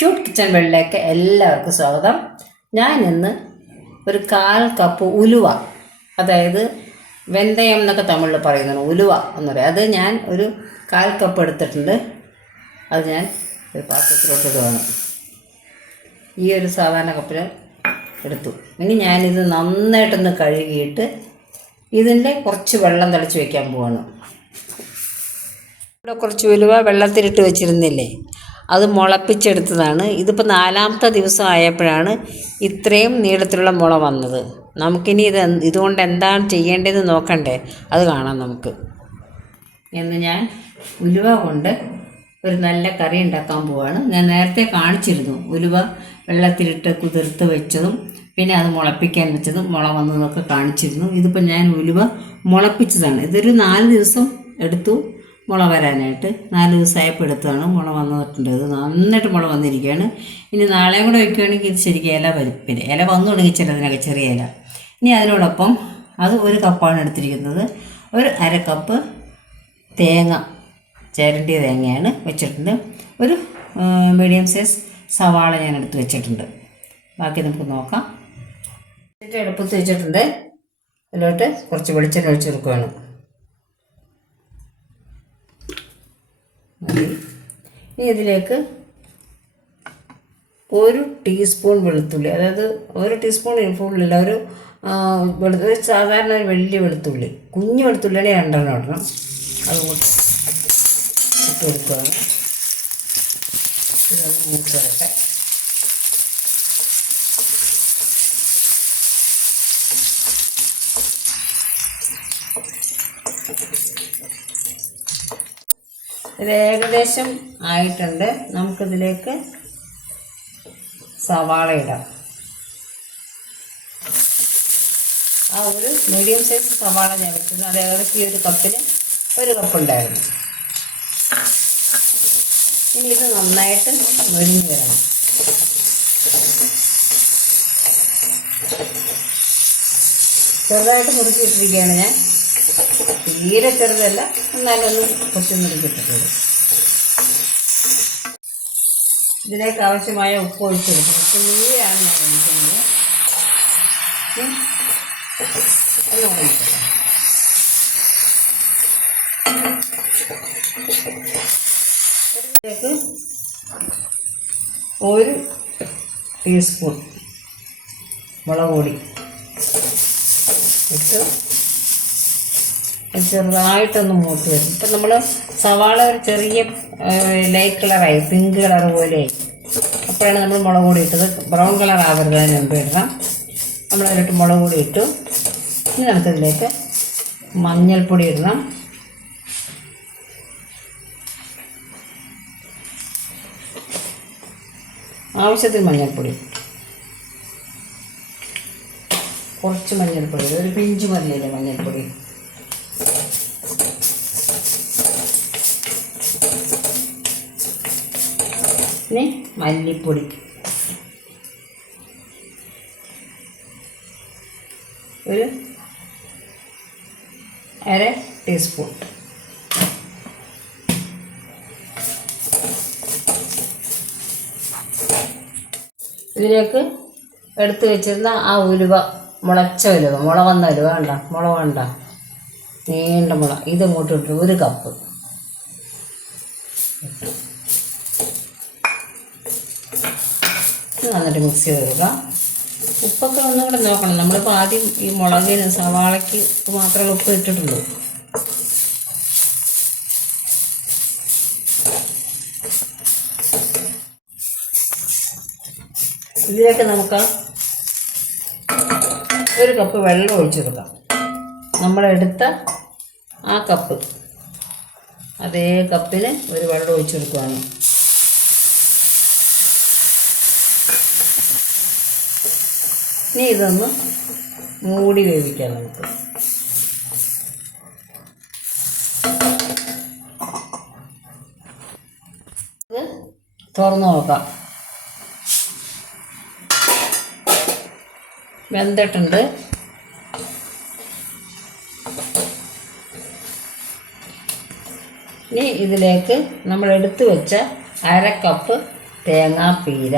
Cute kitchen വേൾഡിലേക്ക് എല്ലാവർക്കും സ്വാഗതം. ഞാൻ ഇന്ന് ഒരു 1/4 കപ്പ് ഉലുവ, അതായത് വെന്തയം എന്നൊക്കെ തമിഴിൽ പറയുന്നതാണ്, ഉലുവ എന്ന് പറയും. അത് ഞാൻ ഒരു 1/4 കപ്പ് എടുത്തിട്ടുണ്ട്. അത് ഞാൻ ഒരു പാത്രത്തിലോട്ട് ഇടുകയാണ്. ഈ ഒരു സാധാരണ കപ്പിൽ എടുത്തു. ഇനി ഞാനിത് നന്നായിട്ടൊന്ന് കഴുകിയിട്ട് ഇതിൻ്റെ കുറച്ച് വെള്ളം തളിച്ച് വയ്ക്കാൻ പോവാണ്. ഇവിടെ കുറച്ച് ഉലുവ വെള്ളത്തിലിട്ട് വെച്ചിരുന്നില്ലേ, അത് മുളപ്പിച്ചെടുത്തതാണ്. ഇതിപ്പോൾ 4ാമത്തെ ദിവസം ആയപ്പോഴാണ് ഇത്രയും നീളത്തിലുള്ള മുള വന്നത്. നമുക്കിനി ഇതുകൊണ്ട് എന്താണ് ചെയ്യേണ്ടതെന്ന് നോക്കണ്ടേ, അത് കാണാം നമുക്ക്. എന്ന് ഞാൻ ഉലുവ കൊണ്ട് ഒരു നല്ല കറി ഉണ്ടാക്കാൻ പോവാണ്. ഞാൻ നേരത്തെ കാണിച്ചിരുന്നു ഉലുവ വെള്ളത്തിലിട്ട് കുതിർത്ത് വെച്ചതും പിന്നെ അത് മുളപ്പിക്കാൻ വെച്ചതും മുള വന്നതൊക്കെ കാണിച്ചിരുന്നു. ഇതിപ്പോൾ ഞാൻ ഉലുവ മുളപ്പിച്ചതാണ്. ഇതൊരു 4 ദിവസം എടുത്തു മുള വരാനായിട്ട്. 4 ദിവസമായപ്പോൾ എടുത്തതാണ്. മുള വന്നിട്ടുണ്ട്. ഇത് നന്നായിട്ട് മുള വന്നിരിക്കുകയാണ്. ഇനി നാളെയും കൂടെ വയ്ക്കുകയാണെങ്കിൽ ഇത് ശരിക്കും ഇല വരും. പിന്നെ ഇല വന്നു തുടങ്ങി ചിലതിനൊക്കെ ചെറിയ ഇല. ഇനി അതിനോടൊപ്പം അത് 1 കപ്പാണ് എടുത്തിരിക്കുന്നത്. ഒരു 1/2 കപ്പ് തേങ്ങ, ചിരണ്ടിയ തേങ്ങയാണ് വെച്ചിട്ടുണ്ട്. ഒരു മീഡിയം സൈസ് സവാള ഞാൻ എടുത്ത് വെച്ചിട്ടുണ്ട്. ബാക്കി നമുക്ക് നോക്കാം. അടുപ്പത്ത് വെച്ചിട്ടുണ്ട്. അതിലോട്ട് കുറച്ച് വെളിച്ചെണ്ണ ഒഴിച്ച് കൊടുക്കുകയാണ്. ഇനി ഇതിലേക്ക് 1 ടീസ്പൂൺ വെളുത്തുള്ളി, അതായത് 1 ടീസ്പൂൺ ഫുള്ളില്ല, ഒരു സാധാരണ ഒരു വലിയ വെളുത്തുള്ളി, കുഞ്ഞു വെളുത്തുള്ളിയാണ് 2 ഇടണം. അതുകൊണ്ട് ഇട്ട് കൊടുക്കുകയാണ്. ഇതൊന്ന് മൂത്ത് വരട്ടെ. ഇത് ഏകദേശം ആയിട്ടുണ്ട്. നമുക്കിതിലേക്ക് സവാള ഇടാം. ആ ഒരു മീഡിയം സൈസ് സവാള ഞാൻ വെച്ചിരുന്നു. അത് ഏകദേശം ഈ 1 കപ്പിന് 1 കപ്പ് ഉണ്ടായിരുന്നു. ഇനി ഇത് നന്നായിട്ട് മുരിഞ്ഞ് വരണം. ചെറുതായിട്ട് മുറിച്ചിട്ടിരിക്കുകയാണ് ഞാൻ. തീരെ ചെറുതല്ല, എന്നാലൊന്ന് കുറച്ച് മുറിച്ചിട്ടിട്ടുണ്ട്. ഇതിലേക്ക് ആവശ്യമായ ഉപ്പ് ഒഴിച്ച് കൊടുക്കും. ഉപ്പ് നീരാണ് ഞാൻ ഒഴിക്കുന്നത്. ഒന്ന് ഒഴിക്കട്ടെ. ഇതിലേക്ക് 1 ടീസ്പൂൺ മുളക് പൊടി ഇട്ട് ചെറുതായിട്ടൊന്ന് മൂത്ത് വരും. ഇപ്പം നമ്മൾ സവാള ഒരു ചെറിയ ലൈറ്റ് കളറായി, പിങ്ക് കളർ പോലെയായി. അപ്പോഴാണ് നമ്മൾ മുളക് പൊടി ഇട്ടത്. ബ്രൗൺ കളർ ആവരുത്, അതിന് മുമ്പ് ഇടണം. നമ്മളതിലിട്ട് മുളക് പൊടി ഇട്ടു. ഇനി നമുക്കതിലേക്ക് മഞ്ഞൾപ്പൊടി ഇടണം. ആവശ്യത്തിന് മഞ്ഞൾപ്പൊടി, കുറച്ച് മഞ്ഞൾപ്പൊടി, ഒരു പിഞ്ച് മതിയല്ലേ മഞ്ഞൾപ്പൊടി. ഇനി മല്ലിപ്പൊടി, ഒരു 1/2 ടീസ്പൂൺ. ഇതിലേക്ക് എടുത്ത് വെച്ചിരുന്ന ആ ഉലുവ, മുളച്ച ഉലുവ, മുള വന്ന ഉലുവ വേണ്ട, മുള വേണ്ട, നീണ്ട മുള, ഇത് ഇങ്ങോട്ട് ഇട്ടു 1 കപ്പ്. നന്നായിട്ട് മിക്സ് ചെയ്ത് കൊടുക്കാം. ഉപ്പൊക്കെ ഒന്നും കൂടെ നോക്കണം. നമ്മളിപ്പോൾ ആദ്യം ഈ മുളകിന് സവാളയ്ക്ക് മാത്രമേ ഉപ്പ് ഇട്ടിട്ടുള്ളൂ. ഇതിലേക്ക് നമുക്ക് 1 കപ്പ് വെള്ളം ഒഴിച്ചു കൊടുക്കാം. നമ്മളെടുത്ത ആ കപ്പ്, അതേ കപ്പിന് 1 വെള്ളം ഒഴിച്ചു കൊടുക്കുകയാണ്. ഇനി ഇതൊന്ന് മൂടി വേവിക്കാം നമുക്ക്. ഇത് തുറന്ന് നോക്കാം. വെന്തിട്ടുണ്ട്. ഇനി ഇതിലേക്ക് നമ്മൾ എടുത്തു വെച്ച 1/2 കപ്പ് തേങ്ങാപ്പീര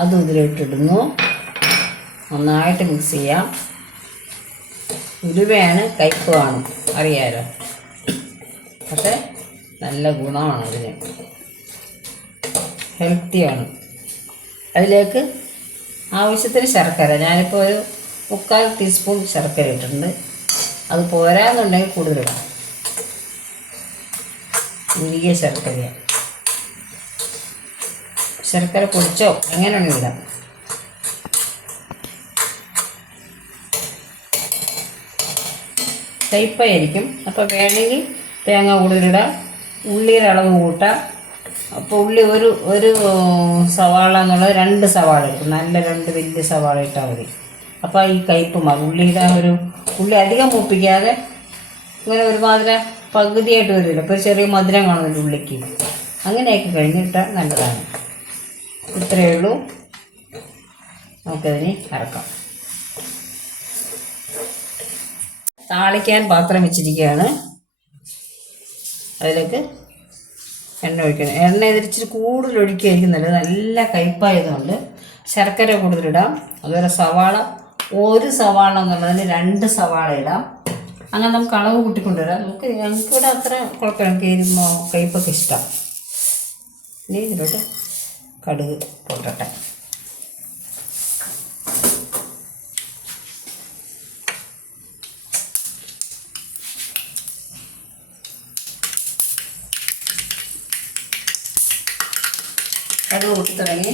അതും ഇതിലിട്ടിടുന്നു. നന്നായിട്ട് മിക്സ് ചെയ്യാം. ഉലുവയാണ്, കയ്പ്പ് കാണും, അറിയാലോ. പക്ഷേ നല്ല ഗുണമാണ് അതിന്, ഹെൽത്തിയാണ്. അതിലേക്ക് ആവശ്യത്തിന് ശർക്കര, ഞാനിപ്പോൾ ഒരു 3/4 ടീസ്പൂൺ ശർക്കര ഇട്ടിട്ടുണ്ട്. അത് പോരാന്നുണ്ടെങ്കിൽ കൂടുതലിടാം. ഉരുകിയ ശർക്കരയാണ്. ശർക്കര പൊടിച്ചോ എങ്ങനെയാണെങ്കിൽ ഇടാം. കയ്പ്പായിരിക്കും, അപ്പോൾ വേണമെങ്കിൽ തേങ്ങ കൂടുതലിടാം. ഉള്ളിയുടെ അളവ് കൂട്ടാം. അപ്പോൾ ഉള്ളി ഒരു സവാള എന്നുള്ളത് 2 സവാള ഇട്ടു, നല്ല 2 വലിയ സവാള ഇട്ടാൽ മതി. അപ്പോൾ ഈ കയ്പ്പ് മാറും. ഉള്ളി അധികം മൂപ്പിക്കാതെ ഇങ്ങനെ ഒരുമാതിരി പകുതിയായിട്ട് വരില്ല. ഇപ്പോൾ ചെറിയ മധുരം കാണുന്നുണ്ട് ഉള്ളിക്ക്. അങ്ങനെയൊക്കെ കഴിഞ്ഞിട്ടാൽ നല്ലതാണ്. ഇത്രയേ ഉള്ളൂ. നമുക്കതിന് അരക്കാം. താളിക്കാൻ പാത്രം വെച്ചിരിക്കുകയാണ്. അതിലേക്ക് എണ്ണ ഒഴിക്കണം. എണ്ണ ഇതിരിച്ചിട്ട് കൂടുതൽ ഒഴിക്കുകയായിരിക്കും നല്ലത്. നല്ല കയ്പ്പായതുകൊണ്ട് ശർക്കര കൂടുതലിടാം. അതുപോലെ സവാള, 1 സവാള എന്നുള്ളതിന് 2 സവാള ഇടാം. അങ്ങനെ നമുക്ക് അളവ് കൂട്ടിക്കൊണ്ടുവരാം. ഞങ്ങൾക്കിവിടെ അത്ര കുഴപ്പമില്ല. എനിക്ക് എരിമോ കയ്പ്പൊക്കെ ഇഷ്ടം. ഇനി ഇതിലോട്ട് കടുക് പൊട്ടട്ടെ. കടുക് പൊട്ടി തുടങ്ങി.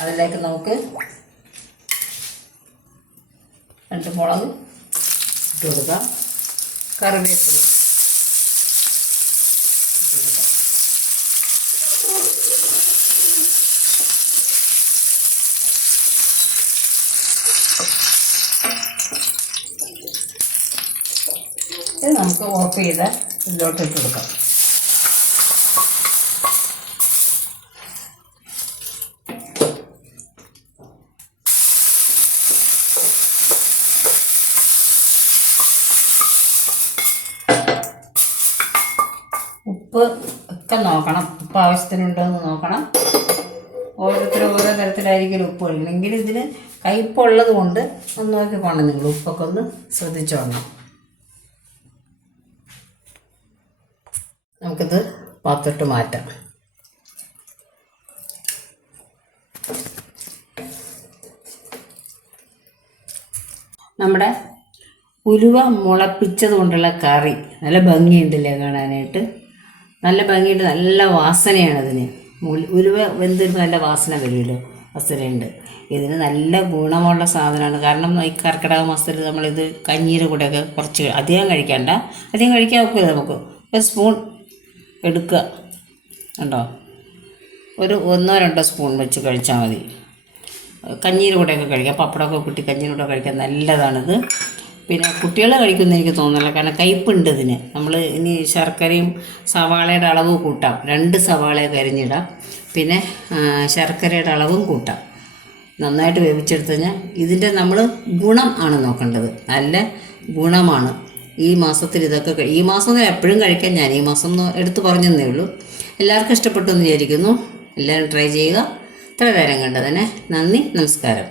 അതിലേക്ക് നമുക്ക് 2 മുളക് ഇട്ട് കൊടുക്കാം. കറിവേപ്പില ഇട്ട് കൊടുക്കാം. ഇത് നമുക്ക് ഓഫ് ചെയ്ത് ഇതിലോട്ട് ഇട്ട് കൊടുക്കാം. ഉപ്പ് ഒക്കെ നോക്കണം. ഉപ്പ് ആവശ്യത്തിനുണ്ടോ എന്ന് നോക്കണം. ഓരോരുത്തരും ഓരോ തരത്തിലായിരിക്കും ഉപ്പ് ഇല്ലെങ്കിൽ ഇതിന് കയ്പുള്ളത് കൊണ്ട് ഒന്ന് നോക്കിക്കോണം. നിങ്ങൾ ഉപ്പൊക്കെ ഒന്ന് ശ്രദ്ധിച്ചോണം. നമുക്കിത് പാത്രമിട്ട് മാറ്റാം. നമ്മുടെ ഉലുവ മുളപ്പിച്ചത് കൊണ്ടുള്ള കറി നല്ല ഭംഗിയുണ്ടല്ലേ കാണാനായിട്ട്. നല്ല ഭംഗിയുണ്ട്, നല്ല വാസനയാണ് അതിന്. ഉലുവ വെന്തൊരു നല്ല വാസന വരുമല്ലോ, വാസനയുണ്ട്. ഇതിന് നല്ല ഗുണമുള്ള സാധനമാണ്. കാരണം ഈ കർക്കിടക മാസത്തിൽ നമ്മളിത് കഞ്ഞീരെ കൂടെയൊക്കെ കുറച്ച് അധികം കഴിക്കണ്ട, അധികം കഴിക്കാൻ ഒക്കില്ല. നമുക്ക് 1 സ്പൂൺ എടുക്കുക, കണ്ടോ, ഒരു 1-2 സ്പൂൺ വെച്ച് കഴിച്ചാൽ മതി. കഞ്ഞീരെ കൂടെയൊക്കെ കഴിക്കാം. പപ്പടമൊക്കെ കൂട്ടി കഞ്ഞീരെ കൂടെ കഴിക്കാൻ നല്ലതാണിത്. പിന്നെ കുട്ടികൾ കഴിക്കുമെന്ന് എനിക്ക് തോന്നുന്നില്ല, കാരണം കയ്പ്പുണ്ട് ഇതിന്. നമ്മൾ ഇനി ശർക്കരയും സവാളയുടെ അളവ് കൂട്ടാം. 2 സവാളയൊക്കെ അരിഞ്ഞിടാം. പിന്നെ ശർക്കരയുടെ അളവും കൂട്ടാം. നന്നായിട്ട് വേവിച്ചെടുത്ത് കഴിഞ്ഞാൽ ഇതിൻ്റെ നമ്മൾ ഗുണം ആണ് നോക്കേണ്ടത്. നല്ല ഗുണമാണ്. ഈ മാസത്തിൽ ഇതൊക്കെ ഈ മാസം എപ്പോഴും കഴിക്കാൻ ഞാൻ ഈ മാസം എടുത്ത് പറഞ്ഞതേ ഉള്ളൂ. എല്ലാവർക്കും ഇഷ്ടപ്പെട്ടു എന്ന് വിചാരിക്കുന്നു. എല്ലാവരും ട്രൈ ചെയ്യുക. ഇത്ര നേരം കണ്ടതിന് നന്ദി, നമസ്കാരം.